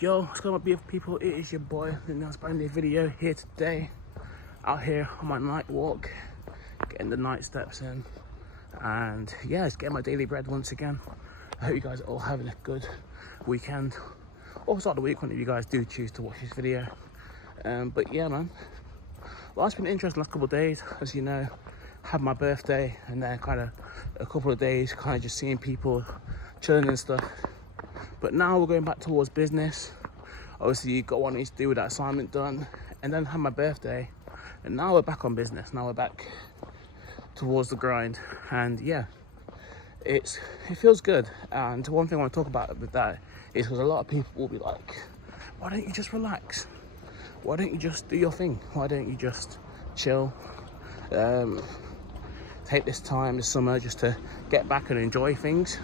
Yo, what's going on, beautiful people? It is your boy, and that's brand new video here today. Out here on my night walk, getting the night steps in, and yeah, just getting my daily bread once again. I hope you guys are all having a good weekend, or start of the week whenever you guys do choose to watch this video. But yeah, man, well, it's been interesting last couple of days. As you know, had my birthday, and then kind of a couple of days kind of just seeing people chilling and stuff. But now we're going back towards business. Obviously, you got what I need to do with that assignment done, and then had my birthday, and now we're back on business. Now we're back towards the grind, and yeah, it feels good. And one thing I want to talk about with that is because a lot of people will be like, "Why don't you just relax? Why don't you just do your thing? Why don't you just chill? Take this time this summer just to get back and enjoy things."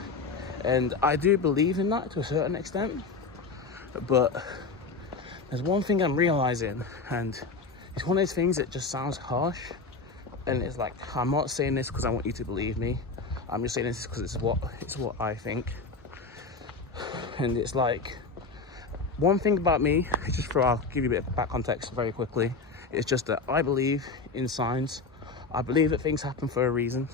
And I do believe in that to a certain extent, but there's one thing I'm realizing, and it's one of those things that just sounds harsh, and it's like, I'm not saying this because I want you to believe me, I'm just saying this because it's what I think. And it's like, one thing about me, I'll give you a bit of back context very quickly, it's just that I believe in signs. I believe that things happen for a reason.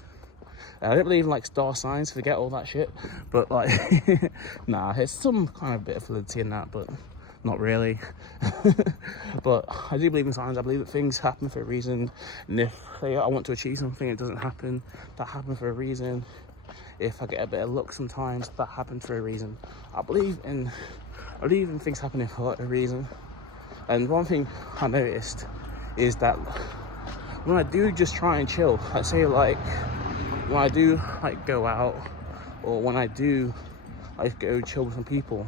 I don't believe in like star signs, forget all that shit, but like nah, there's some kind of bit of validity in that, but not really. But I do believe in signs. I believe that things happen for a reason, and if I want to achieve something, it doesn't happen, that happened for a reason. If I get a bit of luck sometimes, that happened for a reason. I believe in things happening for a reason. And one thing I noticed is that when I do just try and chill, I say like, when I do like go out, or when I do like go chill with some people,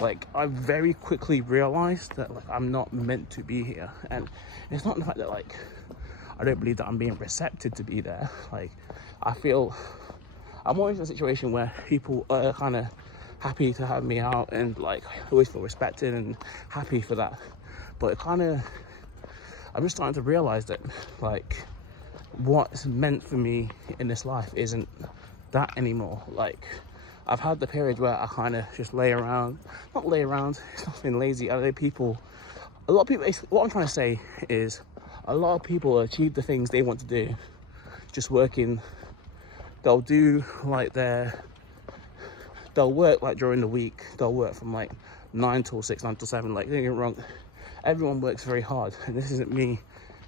like I very quickly realized that like I'm not meant to be here. And it's not the fact that like I don't believe that I'm being receptive to be there. Like I feel I'm always in a situation where people are kind of happy to have me out, and like I always feel respected and happy for that. But it kind of, I'm just starting to realize that like what's meant for me in this life isn't that anymore. Like I've had the period where I kind of just not lay around, it's not being lazy. A lot of people, what I'm trying to say is a lot of people achieve the things they want to do just working. They'll do like they'll work like during the week, they'll work from like 9 till 6, 9 till 7, like don't get me wrong, everyone works very hard, and this isn't me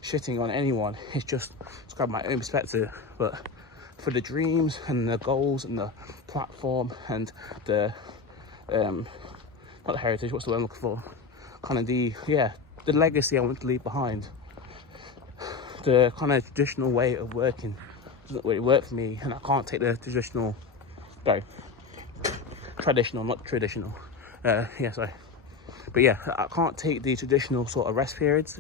shitting on anyone, it's just describe my own perspective. But for the dreams and the goals and the platform and the not the heritage, what's the word I'm looking for, kind of the legacy I want to leave behind, the kind of traditional way of working doesn't really work for me, and I can't take the traditional, not traditional, but yeah, I can't take the traditional sort of rest periods.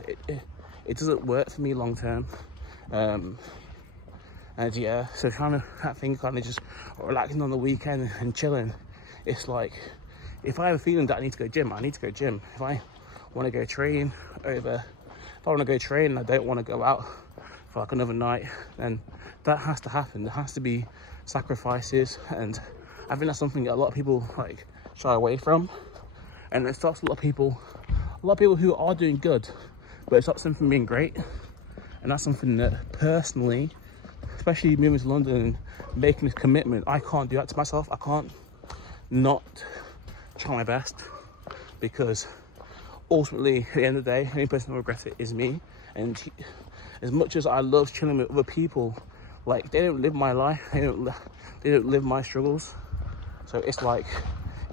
It doesn't work for me long term. And yeah, so kind of that thing, kind of just relaxing on the weekend and chilling. It's like, if I have a feeling that I need to go gym, I need to go gym. If I want to go train and I don't want to go out for like another night, then that has to happen. There has to be sacrifices, and I think that's something that a lot of people like shy away from, and it stops a lot of people who are doing good, but it stops them from being great. And that's something that personally, especially moving to London and making this commitment, I can't do that to myself. I can't not try my best, because ultimately at the end of the day, the only person who regrets it is me. And as much as I love chilling with other people, like they don't live my life, they don't live my struggles. So it's like,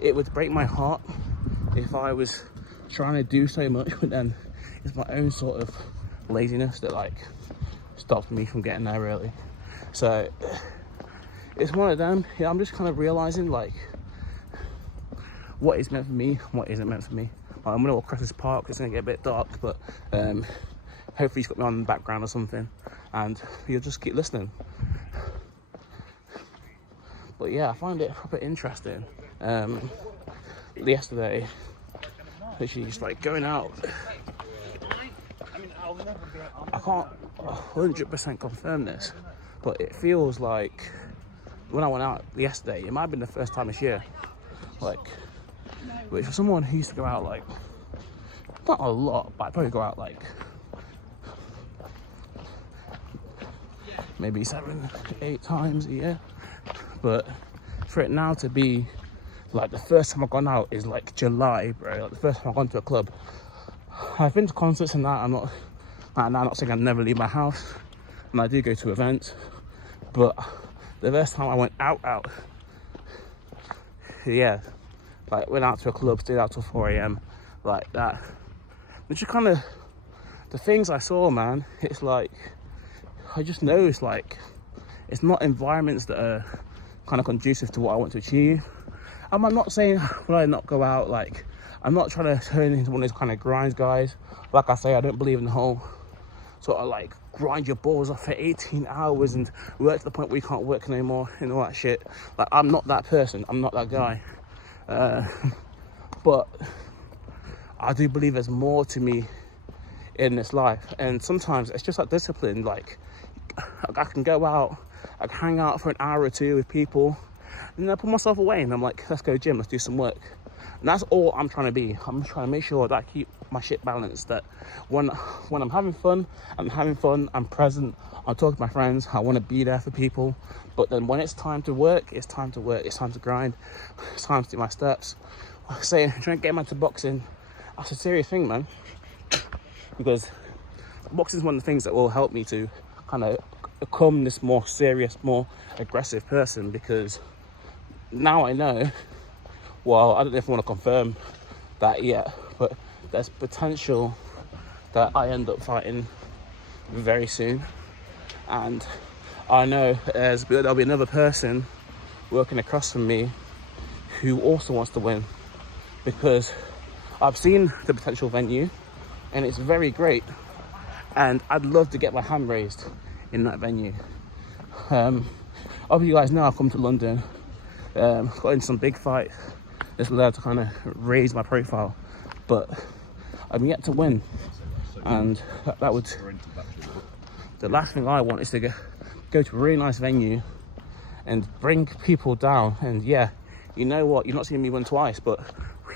it would break my heart if I was trying to do so much, but then it's my own sort of laziness that like stops me from getting there, really. So it's one of them. Yeah, I'm just kind of realizing like what is meant for me, what isn't meant for me. I'm gonna walk across this park, it's gonna get a bit dark, but hopefully he's got me on in the background or something, and you'll just keep listening. But yeah, I find it proper interesting. Yesterday, literally just like going out, I can't 100% confirm this, but it feels like when I went out yesterday, it might have been the first time this year, like which for someone who used to go out like, not a lot, but I'd probably go out like maybe 7-8 times a year. But for it now to be like the first time I've gone out is like July, bro. Like the first time I've gone to a club. I've been to concerts and that. I'm not saying I never leave my house, and I do go to events. But the first time I went out, yeah, like went out to a club, stayed out till 4 a.m. like that. Which is kind of the things I saw, man. It's like I just know it's like it's not environments that are kind of conducive to what I want to achieve. I'm not saying will I not go out, like I'm not trying to turn into one of those kind of grinds guys. Like I say, I don't believe in the whole sort of like grind your balls off for 18 hours and work to the point where you can't work anymore and all that shit. Like I'm not that person, I'm not that guy. But I do believe there's more to me in this life, and sometimes it's just like discipline. Like I can go out, I can hang out for an hour or two with people, and then I put myself away and I'm like, let's go gym, let's do some work. And that's all I'm trying to be. I'm trying to make sure that I keep my shit balanced, that when I'm having fun, I'm present, I'm talking to my friends, I want to be there for people. But then when it's time to work, it's time to work, it's time to grind, it's time to do my steps. Like I say, trying to get into boxing, that's a serious thing, man, because boxing is one of the things that will help me to kind of become this more serious, more aggressive person. Because now I know, well, I don't know if I want to confirm that yet, but there's potential that I end up fighting very soon. And I know there'll be another person working across from me who also wants to win, because I've seen the potential venue and it's very great, and I'd love to get my hand raised in that venue. Obviously you guys know I've come to London, got in some big fight that's allowed to kind of raise my profile, but I'm yet to win. And that would, the last thing I want is to go to a really nice venue and bring people down. And yeah, you know what, you're not seeing me win twice, but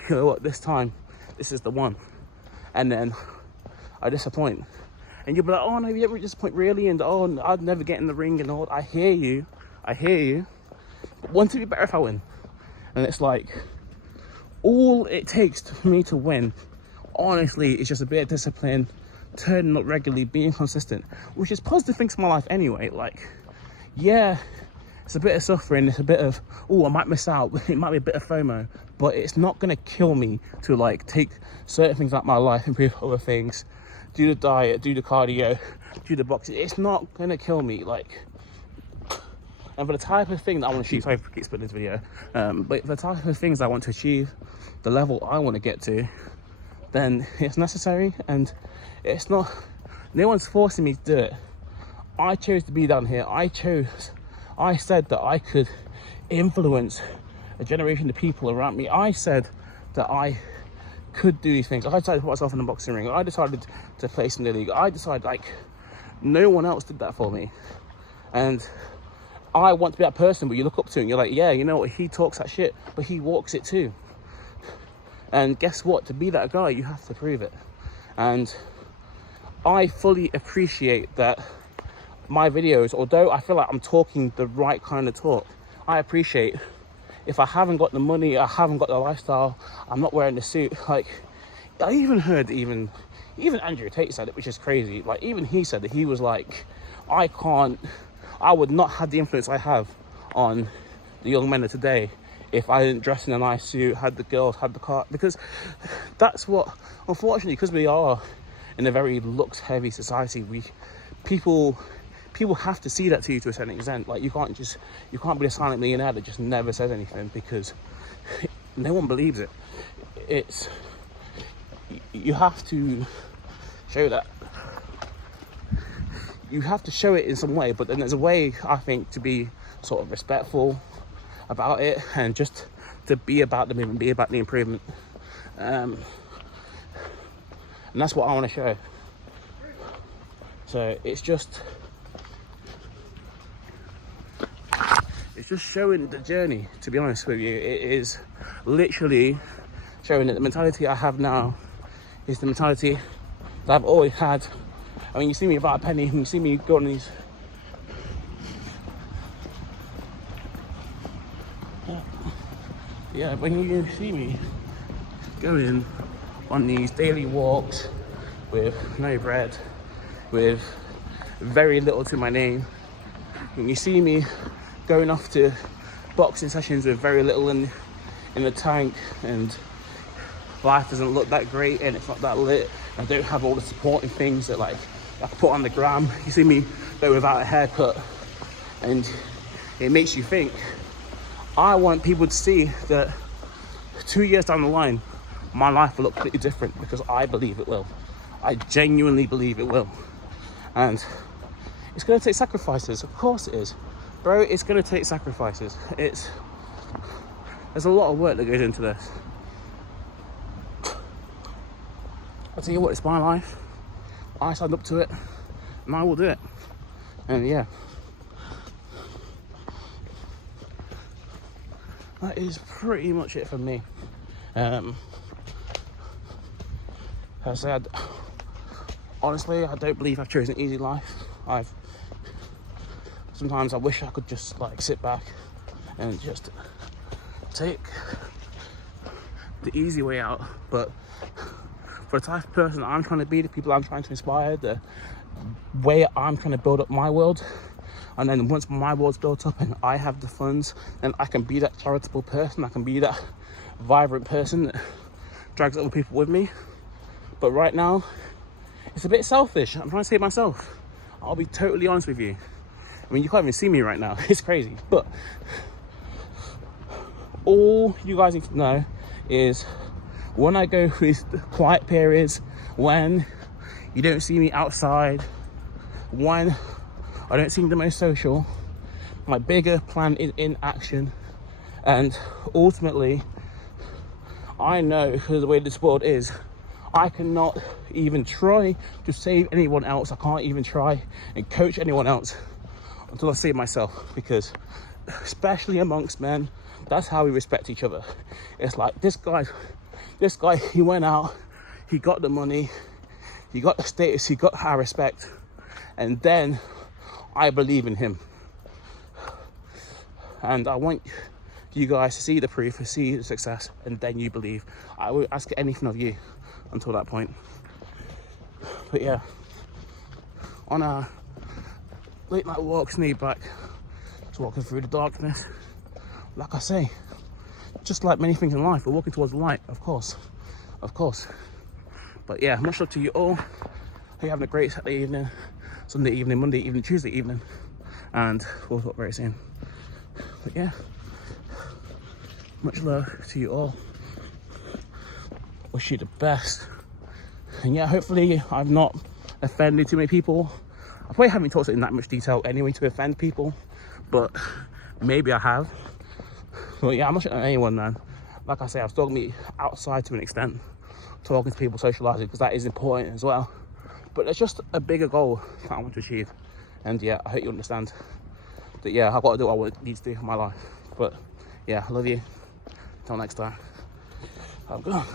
you know what, this time this is the one. And then I disappoint, and you'll be like, oh no, you ever disappoint really, and oh I'd never get in the ring and all. I hear you, but wouldn't it be better if I win? And it's like, all it takes for me to win, honestly, is just a bit of discipline, turning up regularly, being consistent, which is positive things in my life anyway. Like, yeah, it's a bit of suffering, it's a bit of, oh, I might miss out, it might be a bit of FOMO, but it's not gonna kill me to like take certain things out of my life, improve other things, do the diet, do the cardio, do the boxing. It's not gonna kill me. Like, and for the type of thing that I want to achieve, sorry for keep splitting this video, but for the type of things I want to achieve, the level I want to get to, then it's necessary. And it's not, no one's forcing me to do it. I chose to be down here. I said that I could influence a generation of people around me. I said that I could do these things. I decided to put myself in the boxing ring. I decided to place in the league. I decided, like, no one else did that for me. And I want to be that person where you look up to and you're like, yeah, you know what, he talks that shit, but he walks it too. And guess what? To be that guy, you have to prove it. And I fully appreciate that my videos, although I feel like I'm talking the right kind of talk, I appreciate if I haven't got the money, I haven't got the lifestyle, I'm not wearing the suit. Like, I even heard even Andrew Tate said it, which is crazy. Like, even he said that he was like, I would not have the influence I have on the young men of today if I didn't dress in a nice suit, had the girls, had the car. Because that's what, unfortunately, because we are in a very looks-heavy society, people have to see that to you to a certain extent. Like, you can't be a silent millionaire that just never says anything, because no one believes it. You have to show that. You have to show it in some way, but then there's a way, I think, to be sort of respectful about it, and just to be about the movement, be about the improvement. And that's what I want to show. So it's just showing the journey, to be honest with you. It is literally showing that the mentality I have now is the mentality that I've always had. I mean, you see me without a penny, when you see me go on these, yeah, when you see me going on these daily walks with no bread, with very little to my name, when you see me going off to boxing sessions with very little in the tank, and life doesn't look that great and it's not that lit, I don't have all the supporting things that like I can put on the gram. You see me go without a haircut, and it makes you think. I want people to see that 2 years down the line, my life will look completely different, because I believe it will. I genuinely believe it will. And it's going to take sacrifices. Of course it is. Bro, it's going to take sacrifices. There's a lot of work that goes into this. I'll tell you what, it's my life. I signed up to it, and I will do it. And yeah. That is pretty much it for me. As I said, honestly, I don't believe I've chosen an easy life. Sometimes I wish I could just like sit back and just take the easy way out. But for the type of person I'm trying to be, the people I'm trying to inspire, the way I'm trying to build up my world, and then once my world's built up and I have the funds, then I can be that charitable person, I can be that vibrant person that drags other people with me. But right now, it's a bit selfish. I'm trying to save myself. I'll be totally honest with you. I mean, you can't even see me right now. It's crazy. But all you guys need to know is when I go through these quiet periods, when you don't see me outside, when I don't seem the most social, my bigger plan is in action. And ultimately, I know, because of the way this world is, I cannot even try to save anyone else. I can't even try and coach anyone else until I save myself, because especially amongst men, that's how we respect each other. It's like, this guy, he went out, he got the money, he got the status, he got our respect, and then I believe in him. And I want you guys to see the proof, to see the success, and then you believe. I won't ask anything of you until that point. But yeah, on our late night walks, knee back, just walking through the darkness. Like I say, just like many things in life, we're walking towards the light, of course. But yeah, much love to you all. Hope you're having a great Saturday evening, Sunday evening, Monday evening, Tuesday evening, and we'll talk very soon. But yeah, much love to you all. Wish you the best. And yeah, hopefully I've not offended too many people. I probably haven't talked in that much detail anyway to offend people, but maybe I have. But yeah, I'm not shitting on anyone, man. Like I say, I've still got me outside to an extent, talking to people, socialising, because that is important as well. But it's just a bigger goal that I want to achieve. And yeah, I hope you understand that, yeah, I've got to do what I need to do in my life. But yeah, I love you. Until next time, I'm gone.